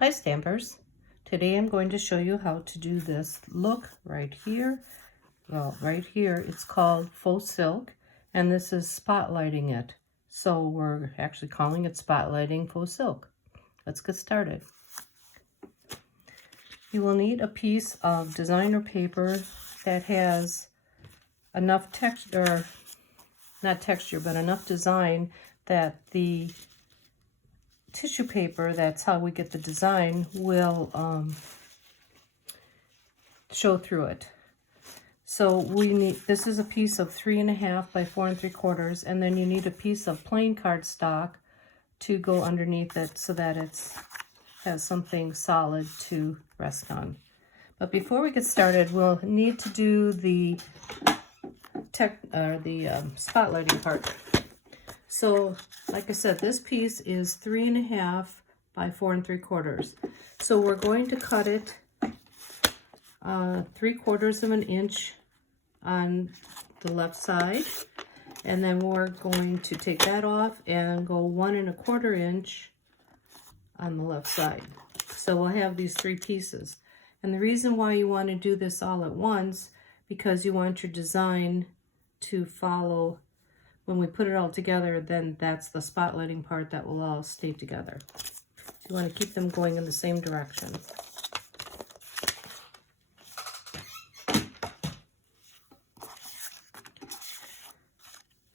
Hi Stampers! Today I'm going to show you how to do this look right here. Well, right here it's called Faux Silk, and this is spotlighting it. So we're actually calling it Spotlighting Faux Silk. Let's get started. You will need a piece of designer paper that has enough texture, not texture, but enough design that the tissue paper, that's how we get the design, will show through it. So we need, this is a piece of 3.5 by 4 3/4, and then you need a piece of plain cardstock to go underneath it so that it has something solid to rest on. But before we get started, we'll need to do the spotlighting part. So, like I said, this piece is 3.5 by 4 3/4. So we're going to cut it 3/4 of an inch on the left side, and then we're going to take that off and go 1 1/4 inch on the left side. So we'll have these 3 pieces. And the reason why you want to do this all at once, because you want your design to follow. When we put it all together, then that's the spotlighting part that will all stay together. You want to keep them going in the same direction.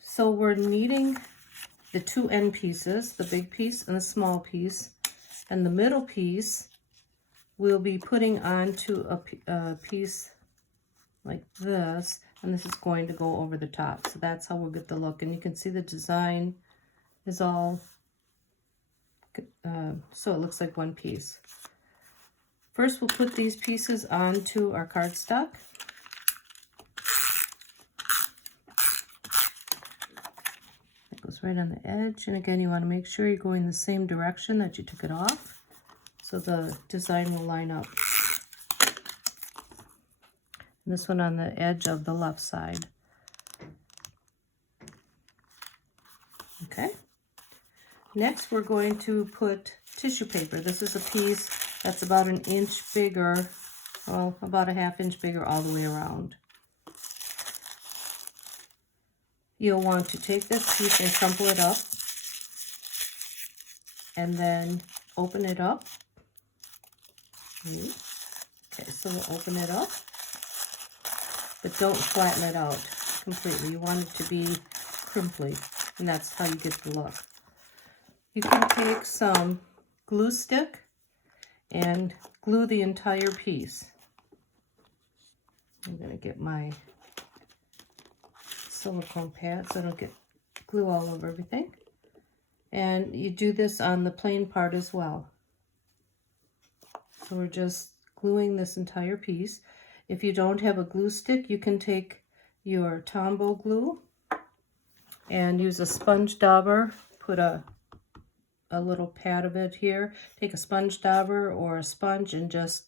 So we're needing the 2 end pieces, the big piece and the small piece, and the middle piece we'll be putting onto a piece like this, and this is going to go over the top. So that's how we'll get the look. And you can see the design is all, so it looks like one piece. First, we'll put these pieces onto our cardstock. It goes right on the edge. And again, you want to make sure you're going the same direction that you took it off, so the design will line up. And this one on the edge of the left side. Okay. Next, we're going to put tissue paper. This is a piece that's about 1 inch bigger, well, about 1/2 inch bigger all the way around. You'll want to take this piece and crumple it up, and then open it up. Okay, so we'll open it up, but don't flatten it out completely. You want it to be crimply, and that's how you get the look. You can take some glue stick and glue the entire piece. I'm going to get my silicone pad so I don't get glue all over everything. And you do this on the plain part as well. So we're just gluing this entire piece. If you don't have a glue stick, you can take your Tombow glue and use a sponge dauber. Put a little pad of it here. Take a sponge dauber or a sponge and just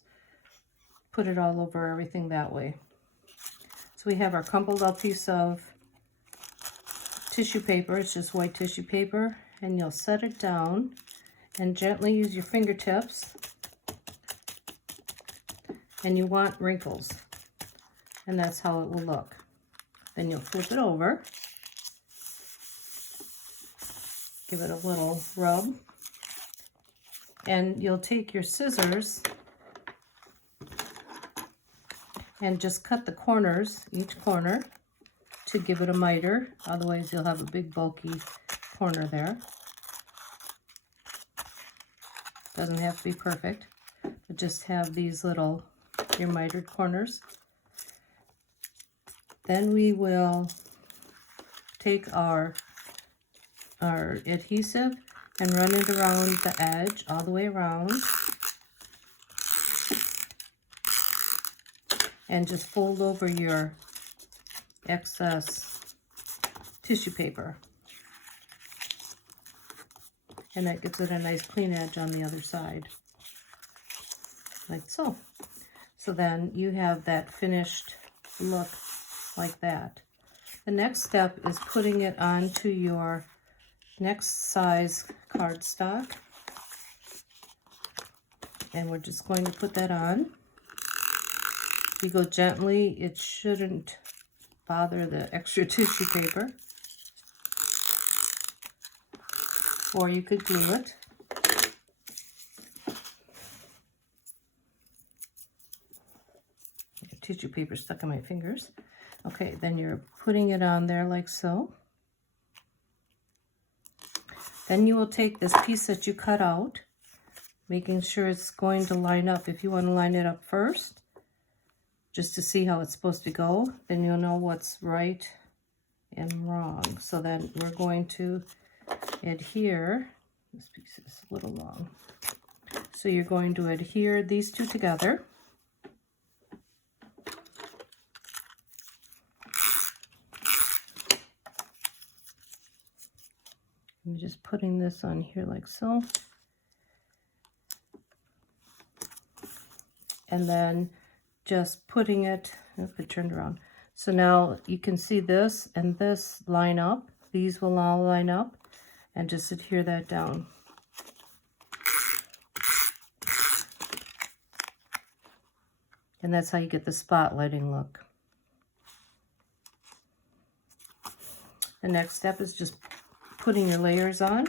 put it all over everything that way. So we have our crumpled up piece of tissue paper. It's just white tissue paper, and you'll set it down and gently use your fingertips. And you want wrinkles, and that's how it will look. Then you'll flip it over, give it a little rub, and you'll take your scissors and just cut the corners, each corner, to give it a miter. Otherwise you'll have a big bulky corner there. Doesn't have to be perfect, but just have these little, your mitered corners. Then we will take our adhesive and run it around the edge, all the way around, and just fold over your excess tissue paper. And that gives it a nice clean edge on the other side, like so. So then you have that finished look like that. The next step is putting it onto your next size cardstock. And we're just going to put that on. If you go gently, it shouldn't bother the extra tissue paper. Or you could glue it. Tissue paper stuck in my fingers. Okay, then you're putting it on there like so. Then you will take this piece that you cut out, making sure it's going to line up. If you want to line it up first, just to see how it's supposed to go, then you'll know what's right and wrong. So then we're going to adhere. This piece is a little long. So you're going to adhere these two together. I'm just putting this on here like so. And then just putting it, if it turned around. So now you can see this and this line up. These will all line up, and just adhere that down. And that's how you get the spotlighting look. The next step is just putting your layers on.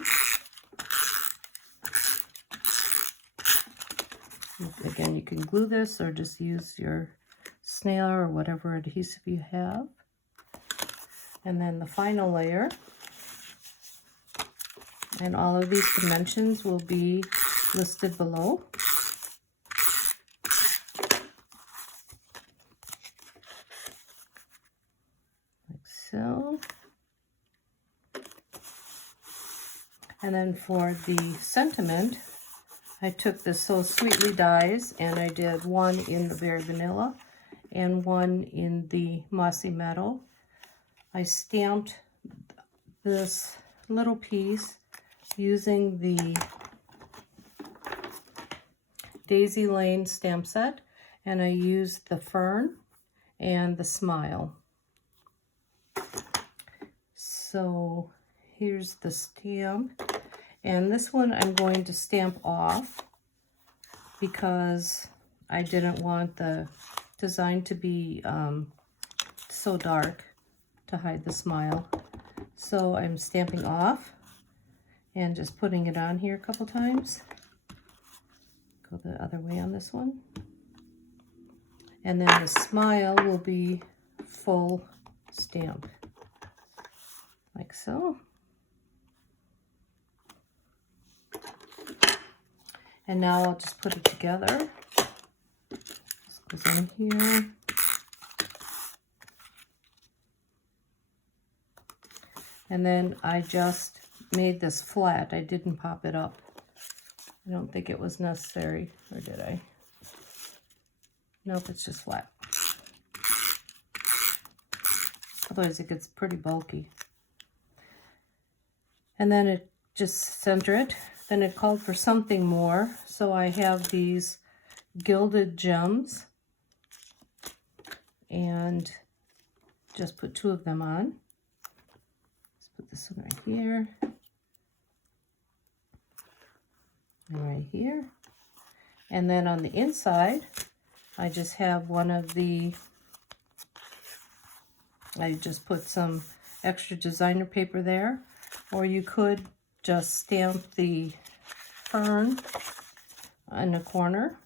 Again, you can glue this or just use your snail or whatever adhesive you have. And then the final layer. And all of these dimensions will be listed below. Like so. And then for the sentiment, I took the So Sweetly dies and I did one in the Berry Vanilla and one in the Mossy Meadow. I stamped this little piece using the Daisy Lane stamp set, and I used the fern and the smile. So here's the stamp. And this one I'm going to stamp off because I didn't want the design to be so dark to hide the smile. So I'm stamping off and just putting it on here a couple times. Go the other way on this one. And then the smile will be full stamp, like so. And now I'll just put it together. This goes in here. And then I just made this flat. I didn't pop it up. I don't think it was necessary, or did I? Nope, it's just flat. Otherwise it gets pretty bulky. And then it just center it. Then it called for something more, so I have these Gilded Gems, and just put 2 of them on. Let's put this one right here, and right here. And then on the inside, I just have one of the, I just put some extra designer paper there, or you could just stamp the fern in the corner.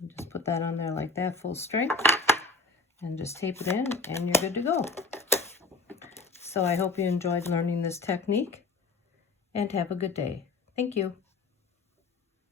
And just put that on there like that, full strength, and just tape it in, and you're good to go. So I hope you enjoyed learning this technique, and have a good day. Thank you.